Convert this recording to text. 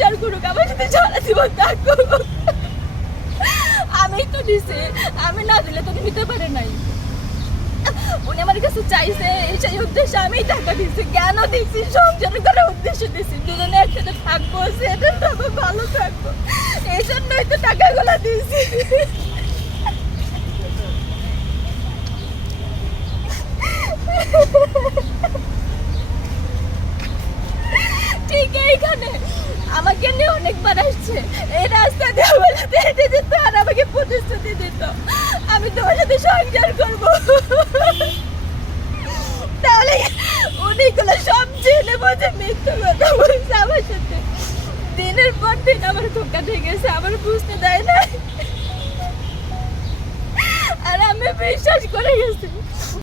সংসার করুক, আমার সাথে সারা জীবন থাকুক। আমি তো দিছি, আমি না দিলে তো নিতে পারে নাই। উনি আমার কাছে চাইছে, সেই উদ্দেশ্যে আমি টাকা দিছি। কেন দিছি? সংসার করার উদ্দেশ্যে দিছি, দুজনে একসাথে থাকবো, সেটা থাকবো, ভালো থাকবো, এই জন্যই তো টাকাগুলো দিছি। ঠিক এইখানে আমাকে নিয়ে অনেকবার আসছে, এই রাস্তা দিয়ে আমার সাথে হেঁটে যেত আর আমাকে প্রতিশ্রুতি দিত আমি তোমার সাথে সংসার করবো। তাহলে উনিগুলো সব জেনে বোঝে মিথ্যে কথা বলছে আমার সাথে। দিনের পর দিন আমার ধোকা দিয়ে গেছে, আমার বুঝতে দেয় না, আর আমি বিশ্বাস করে গেছি।